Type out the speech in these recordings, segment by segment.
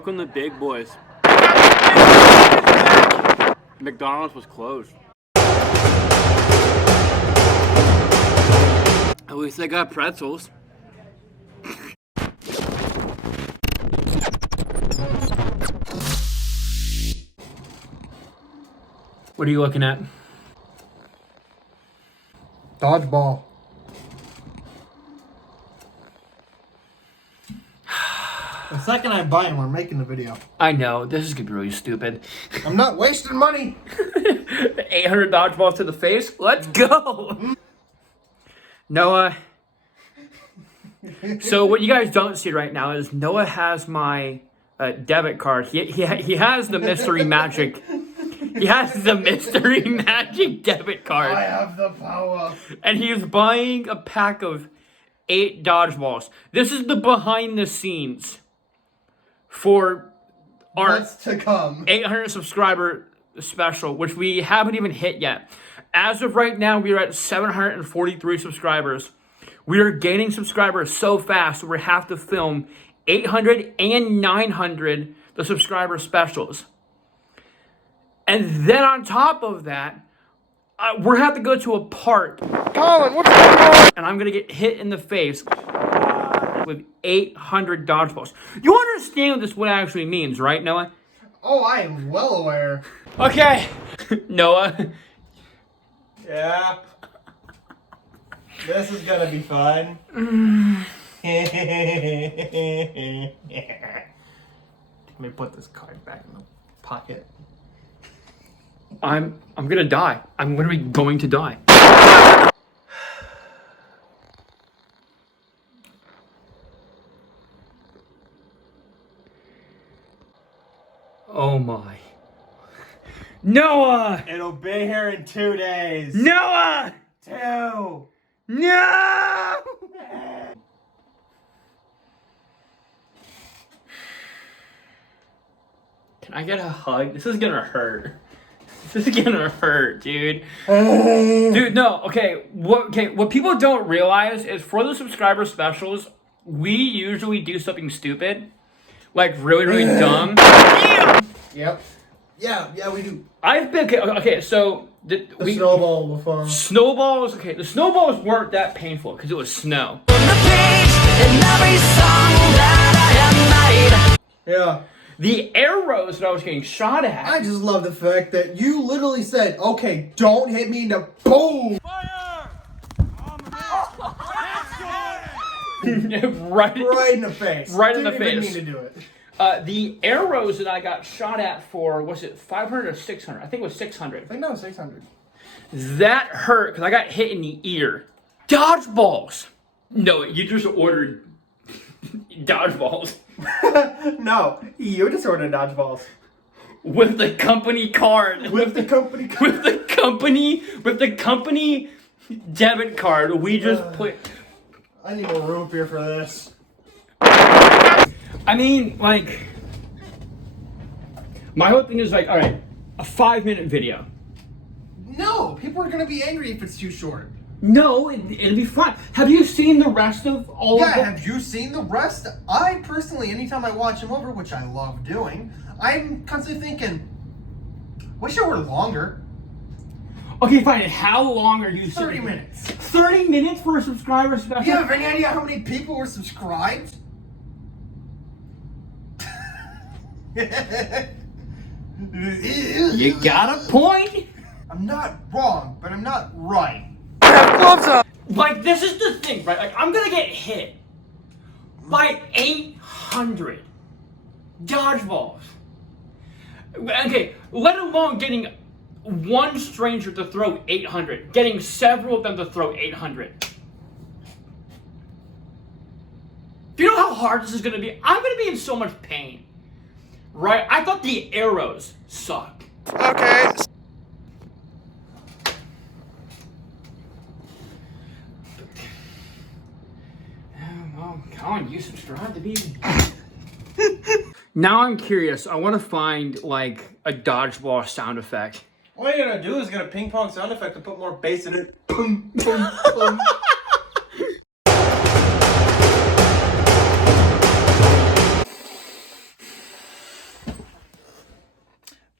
Welcome the big boys. McDonald's was closed. At least they got pretzels. What are you looking at? Dodgeball. The second I buy them, we're making the video. I know, this is gonna be really stupid. I'm not wasting money. 800 dodgeballs to the face? Let's go! Noah. So what you guys don't see right now is Noah has my debit card. He has the mystery magic. He has the mystery magic debit card. I have the power. And he is buying a pack of 8 dodgeballs. This is the behind the scenes for our What's to come. 800 subscriber special, which we haven't even hit yet. As of right now, we are at 743 subscribers. We are gaining subscribers so fast, we have to film 800 and 900 the subscriber specials. And then on top of that, we're going to have to go to a park. Colin, what's going on? And I'm going to get hit in the face with 800 dodgeballs. You understand what actually means, right, Noah? Oh, I am well aware. Okay. Noah. Yeah. This is gonna be fun. Let me put this card back in the pocket. I'm gonna die. I'm literally going to die. Oh my. Noah! It'll be here in 2 days. Noah! 2. No! Can I get a hug? This is gonna hurt. This is gonna hurt, dude. Dude, no, okay, what people don't realize is for the subscriber specials, we usually do something stupid. Like really, really dumb. Yep. Yeah, we do. I've been, okay, so... The snowball was fun. Snowballs, okay, the snowballs weren't that painful because it was snow. Yeah. The arrows that I was getting shot at... I just love the fact that you literally said, okay, don't hit me, and boom! Fire! right in the face. Right in the Didn't even face. mean to do it. The arrows that I got shot at for, was it 500 or 600? I think it was 600. I think that was 600. That hurt because I got hit in the ear. Dodgeballs. No, you just ordered dodgeballs. No, you just ordered dodgeballs. With the company card. With the company card. With the company debit card. We just put... I need more root beer for this. I mean, like, my whole thing is like, all right, a 5-minute video. No, people are gonna be angry if it's too short. No, it'll be fine. Have you seen the rest of all of them? Have you seen the rest? I personally, anytime I watch them over, which I love doing, I'm constantly thinking, wish it were longer. Okay, fine. And how long are you 30 minutes. 30 minutes for a subscriber special? Do you have any idea how many people were subscribed? You got a point. I'm not wrong, but I'm not right. Gloves on! Like, this is the thing, right? Like, I'm gonna get hit by 800 dodgeballs. Okay, let alone getting one stranger to throw 800, getting several of them to throw 800. Do you know how hard this is gonna be? I'm gonna be in so much pain. Right? I thought the arrows sucked. Okay. Well, Colin, you subscribe to me. Now I'm curious. I want to find, like, a dodgeball sound effect. All you're gonna do is get a ping pong sound effect and put more bass in it. Boom, boom, boom.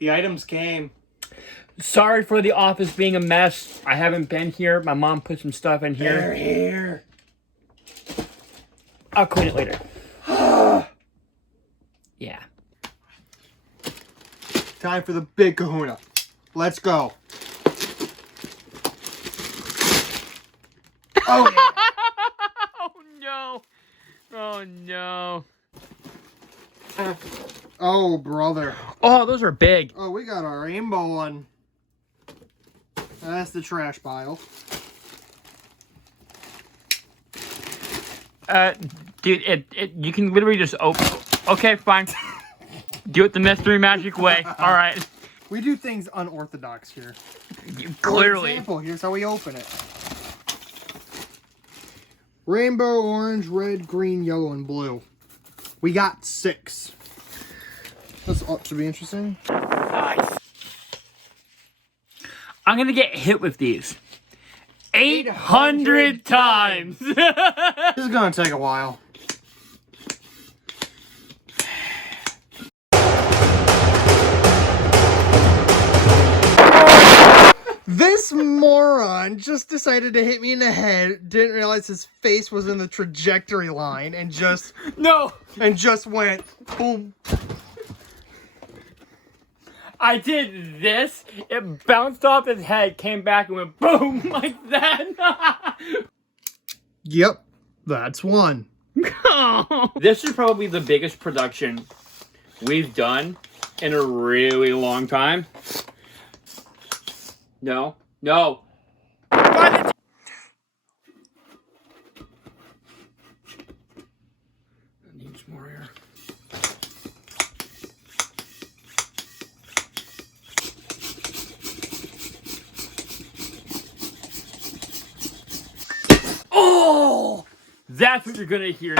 The items came. Sorry for the office being a mess. I haven't been here. My mom put some stuff in here. They're here. I'll clean it later. Yeah. Time for the big kahuna. Let's go. Oh, yeah. Oh no. Oh no. Oh, brother. Oh, those are big. Oh, we got our rainbow one. That's the trash pile. Dude, you can literally just open. Okay, fine. Do it the mystery magic way. All right. We do things unorthodox here. Clearly. For example, here's how we open it. Rainbow, orange, red, green, yellow, and blue. We got 6. This should be interesting. Nice. I'm gonna get hit with these 800 times. This is gonna take a while. This moron just decided to hit me in the head, didn't realize his face was in the trajectory line, and just went boom. I did this. It bounced off his head, came back, and went boom like that. Yep, that's one. This is probably the biggest production we've done in a really long time. No. I need some more air. Oh! That's what you're gonna hear.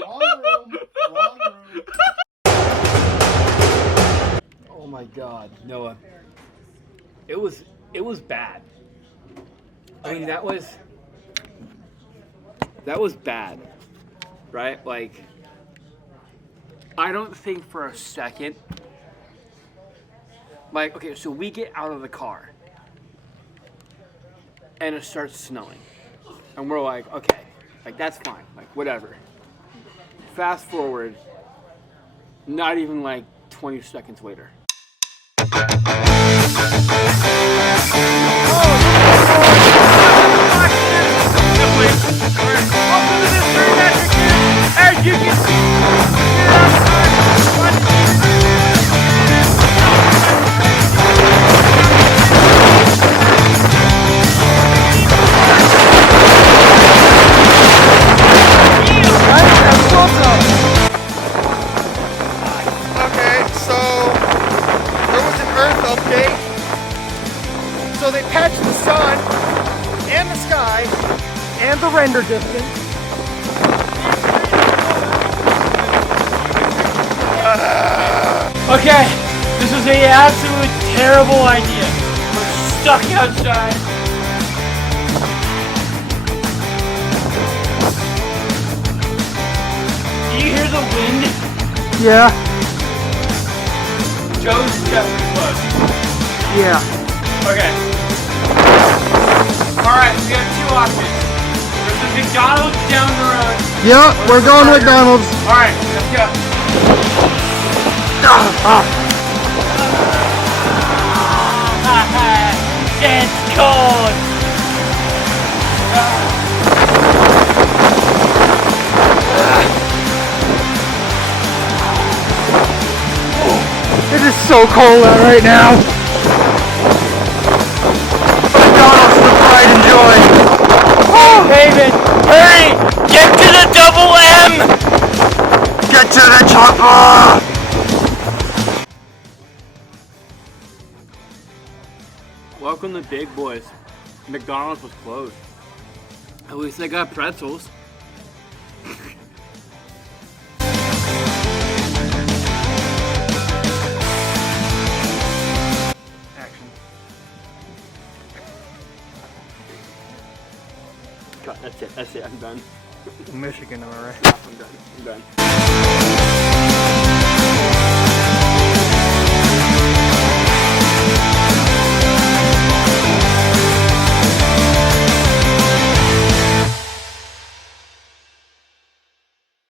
Wrong room. Oh my God, Noah. It was bad. I mean, that was bad, right? Like, I don't think for a second, like, okay, so we get out of the car and it starts snowing and we're like, okay, like that's fine, like whatever. Fast forward, not even like 20 seconds later. As you can see, Okay, so there was an Earth update. So they patched the sun and the sky and the render distance. okay, this is an absolute terrible idea. We're stuck outside. Do you hear the wind? Yeah. Joe's definitely close. Yeah. Okay. Alright, we have 2 options. There's a McDonald's down the road. Yeah, we're going to McDonald's. Alright, let's go. It's cold. It is so cold out right now. McDonald's with pride and joy. David, hurry! Get to the double M! Get to the chopper! Welcome to Big Boys. McDonald's was closed. At least they got pretzels. That's it. That's it. I'm done. Michigan, am I right? I'm done. I'm done.